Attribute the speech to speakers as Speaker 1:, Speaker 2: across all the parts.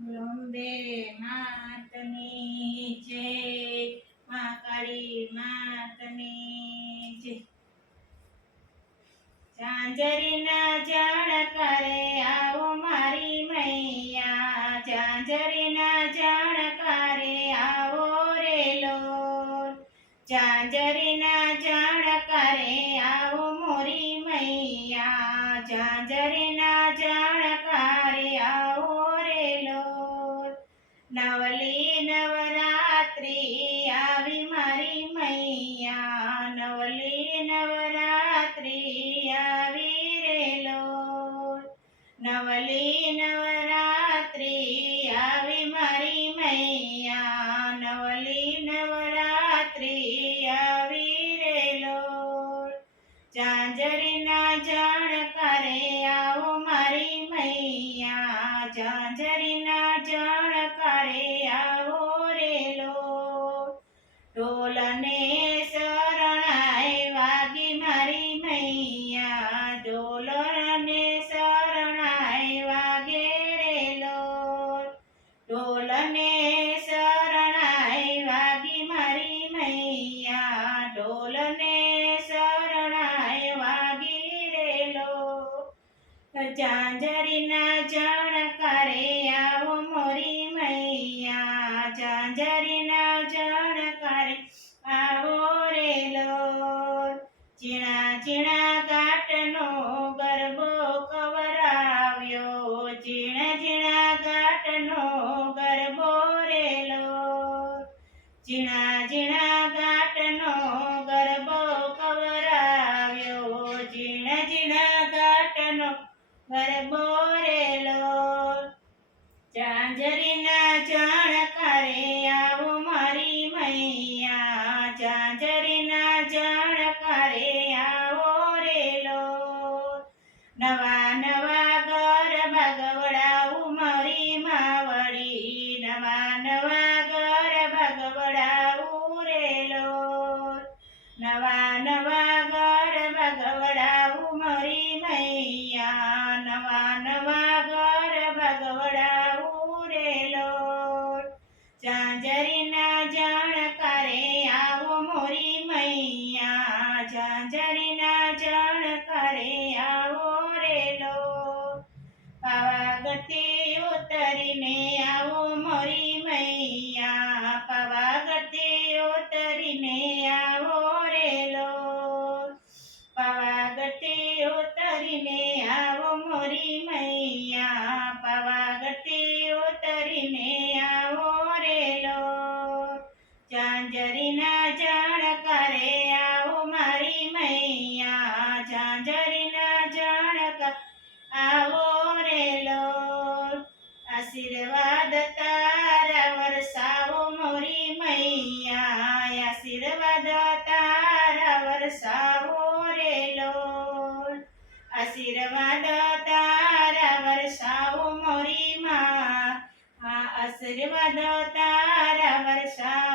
Speaker 1: લોંબે માતની જય. મા કાળી માતની જય. ઝાંઝરીના ઝાડ તો ઝાંઝરીના જળ કરે આવો મોરી મૈયા. ઝાંઝરીના જળ કરે આવો રેલો. ચીણા ચીણા ભર બોરેલો. ચાંજરીના જણ કરે આવો મારી મૈયા. ચાંજરીના જણ કરે આવો રેલો. નવા નવા ઘર ભગવડાવું મારી માવડી. નવા નવા ઘર ભગવડાવું રેલો. નવા નવા ઝાંઝરીના જળ કરે, આવો મારી મૈયા ઝાંઝરીના જળ કર આવો રે લો. આશીર્વાદ તારા વરસાવો મોરી મૈયા, આશીર્વાદ તારા વરસાવો રે લો. આશીર્વાદ તારા વરસાવો મોરી માં આશીર્વાદ તારા વરસાવો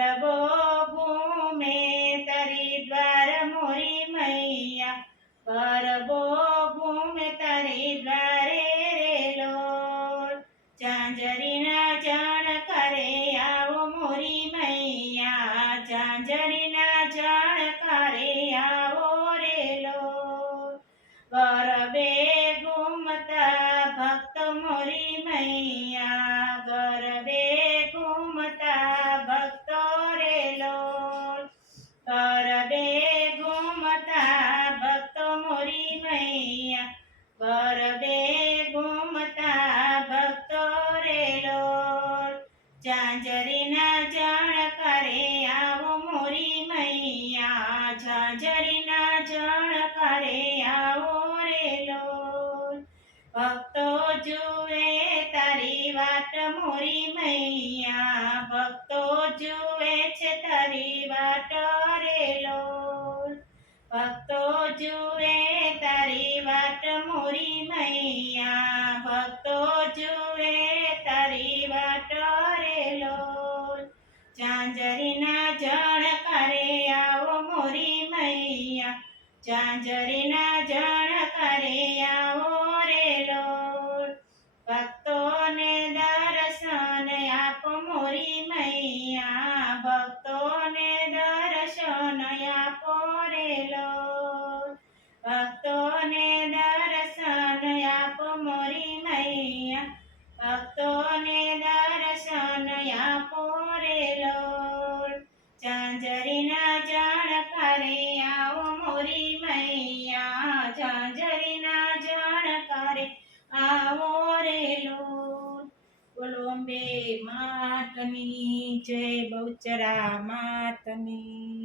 Speaker 1: ગરબો ઘૂમે તરી દ્વાર મોરી મૈયા ગરબો પરબે ગુમતા ભક્તો રે લોલ. ઝાંઝરીના જળ કરે આવો મોરી મૈયા. ઝાંઝરીના જાણ કરે આવો રે લોલ. ભક્તો જુએ તારી વાત મોરી મૈયા. ભક્તો જુએ છે તારી વાત ચાંજરીના જણકારે આવો રેલો ભક્તોને દર્શન આપ મોરી મૈયા. ભક્તોને દર્શન આપો રેલો ભક્તોને દર્શન આપ મોરી મૈયા. ભક્તોને માતની જય બહુચરા માતની.